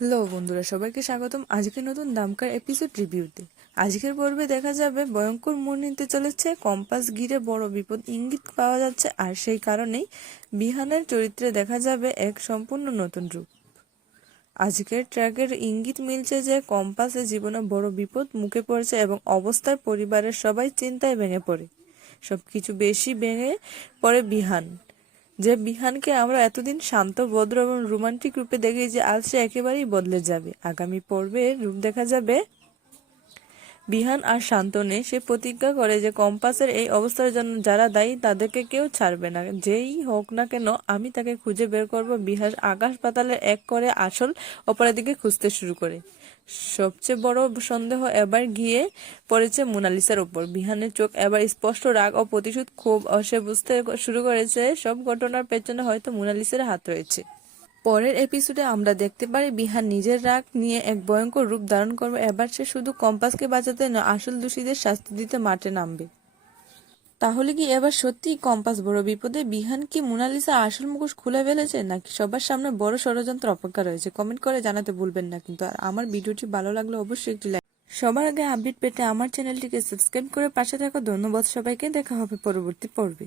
Hello বন্ধুরা, সবাইকে স্বাগতম আজকের নতুন দামকার এপিসোড রিভিউতে। আজকের পর্বে দেখা যাবে ভয়ঙ্কর মোড় নিতে চলেছে, কম্পাস ঘিরে বড় বিপদ ইঙ্গিত পাওয়া যাচ্ছে, আর সেই কারণেই বিহানের চরিত্রে দেখা যাবে এক সম্পূর্ণ নতুন রূপ। আজকের ট্র্যাকের ইঙ্গিত মিলছে যে কম্পাসের জীবনে বড় বিপদ মুখে পড়েছে এবং অবস্থায় পরিবারের সবাই চিন্তায় ভেঙে পড়ে। সবকিছু বেশি ভেঙে পড়ে বিহান, যে বিহানকে আমরা এতদিন শান্ত, ভদ্র এবং রোমান্টিক রূপে দেখি, যে আজ সে একেবারেই বদলে যাবে। আগামী পর্বে রূপ দেখা যাবে বিহান আর শান্তনে। সে প্রতিজ্ঞা করে যে কম্পাসের এই অবস্থার জন্য যারা দায়ী তাদেরকে কেউ ছাড়বে না, যেই হোক না কেন আমি তাকে খুঁজে বের করব। বিহান আকাশ পাতালের এক করে আসল অপরাধীকে খুঁজতে শুরু করে। সবচেয়ে বড় সন্দেহ এবার গিয়ে পড়েছে মোনালিসার উপর। বিহানের চোখ এবার স্পষ্ট রাগ ও প্রতিশোধ ক্ষোভ। সে বুঝতে শুরু করেছে সব ঘটনার পেছনে হয়তো মোনালিসার হাত রয়েছে। পরের এপিসোডে আমরা দেখতে পারি বিহান নিজের রাগ নিয়ে এক ভয়ঙ্কর রূপ ধারণ করবে। এবার সে শুধু কম্পাসকে বাঁচাতে নয়, আসল দোষীদের শাস্তি দিতে মাঠে নামবে। তাহলে কি এবার সত্যিই কম্পাস বড় বিপদে? বিহান কি মোনালিসা আসল মুখোশ খুলে ফেলেছে, নাকি সবার সামনে বড় ষড়যন্ত্র অপেক্ষা রয়েছে? কমেন্ট করে জানাতে ভুলবেন না কিন্তু। আর আমার ভিডিওটি ভালো লাগলে অবশ্যই একটি লাইক। সবার আগে আপডেট পেতে আমার চ্যানেলটিকে সাবস্ক্রাইব করে পাশে থাকা। ধন্যবাদ সবাইকে, দেখা হবে পরবর্তী পর্বে।